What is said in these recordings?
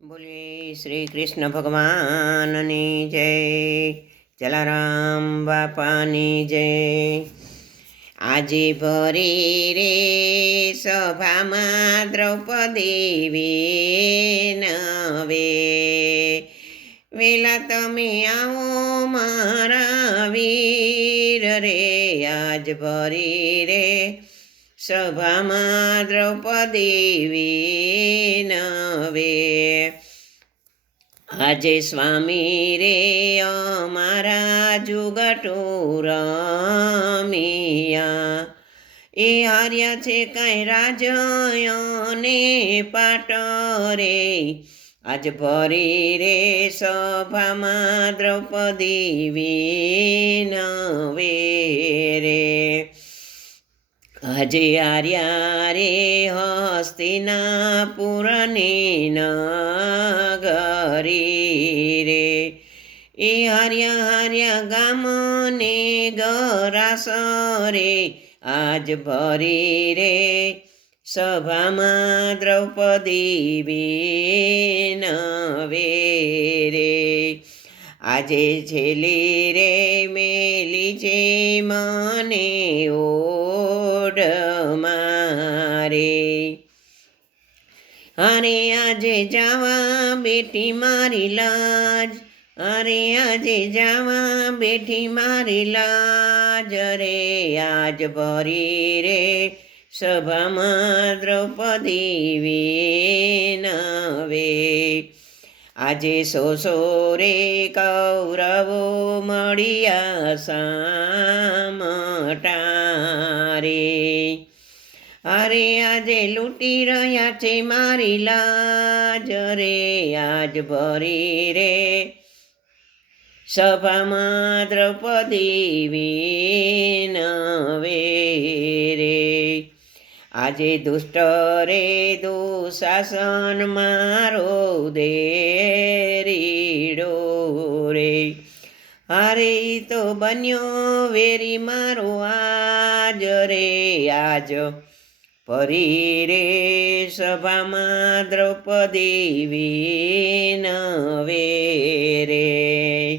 બોલે શ્રી કૃષ્ણ ભગવાનની જય, જલારામ બાપાની જય. આજે ભરી રે સભામાં દ્રૌપદી નવે વેલા તમે આવો મારા વીર રે, આજ ભરી રે સભામાં દ્રૌપદી નવે આજે સ્વામી રે અમારા જુગટુર રમિયા એ હાર્યા છે કાંઈ રાજયને પાટ રે આજ ભરી રે સભામાં દ્રૌપદી વિનવે આજે આર્યા રે હસ્તિનાપુરની નગરી રે. એ હર્યા હર્યા ગામને ગરાસ રે આજ ભરી રે. સભામાં દ્રૌપદી વિનવે રે. આજે છેલી રે, મેલી છે મને ઓડ મારે. અરે આજે જાવા બેટી મારી લાજ. અરે આજે જાવા બેઠી મારી લાજ. રે આજ ભરી રે સભામાં દ્રૌપદી વિનવે. આજે સોસો રે કૌરવો મળ્યા સામટારે અરે આજે લૂંટી રહ્યા છે મારી લાજ રે આજ ભરી રે સભામાં દ્રૌપદી વિનવે રે આજે દુષ્ટ રે દુશાસન મારો દેરીડો રે અરે તો બન્યો વેરી મારો આજ રે આજ. પરી રે સભામાં દ્રૌપદી વિનવે રે.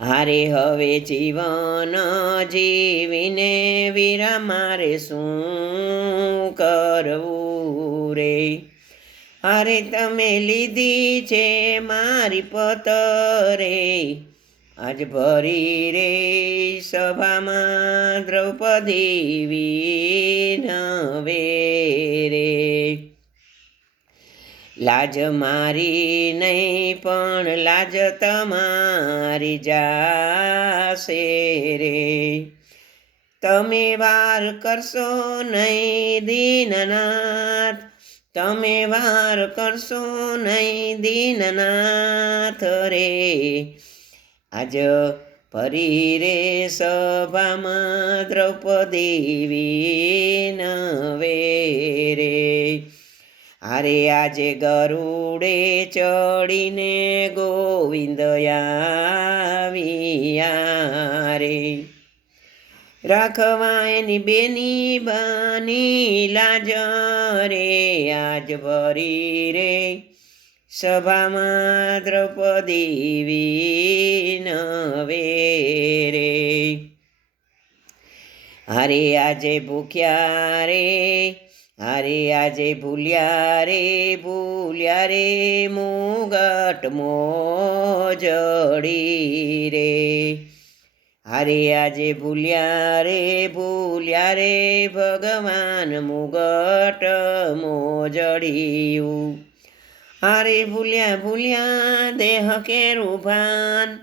હારે હવે જીવન જીવીને વીરા મારે શું કરવું રે? અરે તમે લીધી છે મારી પતરે. આજ ભરી રે સભામાં દ્રૌપદી વિનવે રે લાજ મારી નહીં, પણ લાજ તમારી જાશે રે. તમે વાર કરશો નહીં, દીનનાથ. તમે વાર કરશો નહીં દીનનાથ રે. આજ ફરી રે સભામાં દ્રૌપદી વિનવે રે. અરે આજે ગરુડે ચડીને ગોવિંદ રાખવા એની બેની બની લાજ રે, આજ ભરી રે. સભામાં દ્રૌપદી વિનવે રે. હરે આજે ભૂખ્યા રે અરે આજે ભૂલ્યા રે ભૂલ્યા રે, મુગટ મોજડી રે. અરે આજે ભૂલ્યા રે ભૂલ્યા રે, ભગવાન મુગટ મોજડિયું. અરે ભૂલ્યા ભૂલ્યા દેહ કેરું ભાન.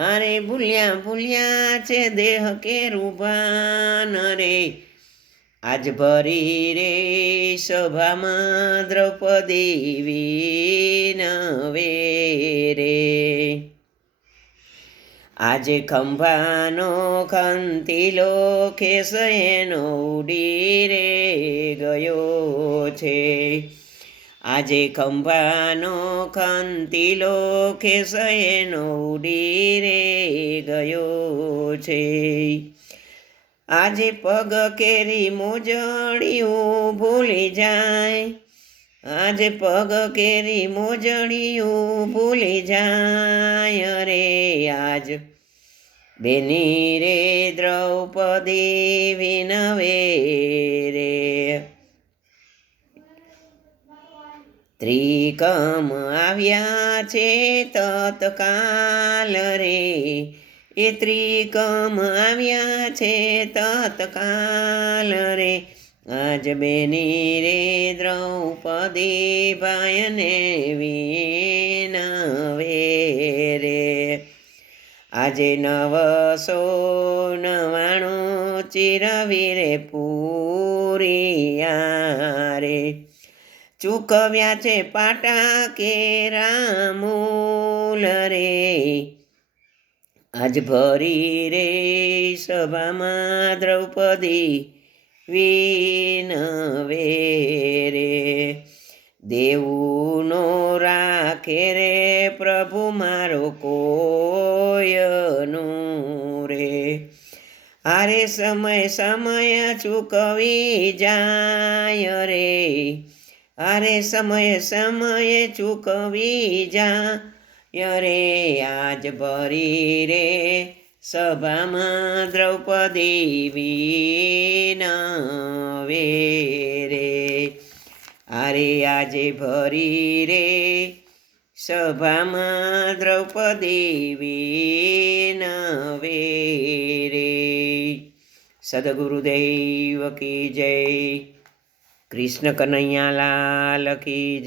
અરે ભૂલ્યા ભૂલ્યા છે દેહ કેરું ભાન. રે આજ ભરી રે સભામાં દ્રૌપદી વિનવે રે. આજે ખંભાનો ખંતીલો ખેસયનો ઉડી રે ગયો છે. આજે ખંભાનો ખંતીલો ખેસયનો ઉડી રે ગયો છે. આજે પગ કેરી મોજડિયું ભૂલી જાય. આજે પગ કેરી મોજણીયું ભૂલી જાય રે આજ. બેની રે દ્રૌપદી વિનવે રે. ત્રિકમ આવ્યા છે તત્કાલ રે. એ ત્રિકમ આવ્યા છે તત્કાલ રે. આજ બેની રે દ્રૌપદી ભયને વિનવે રે. આજે નવસો નવાણું ચિરવીરે પૂરિયા રે. ચૂકવ્યા છે પાટા કે રામૂલ રે. આજ ભરી રે સભામાં દ્રૌપદી વિનવે રે દેવુનો રાખે રે પ્રભુ મારો કોયનું રે આરે સમય સમય ચૂકવી જાય રે. અરે સમય સમયે ચૂકવી જા યરે આજ ભરી રે સભામાં દ્રૌપદી વિનવે રે અરે આજે ભરી રે સભામાં દ્રૌપદી વિનવે રે સદગુરુદેવ કી જય કૃષ્ણ કનૈયા લાલ કી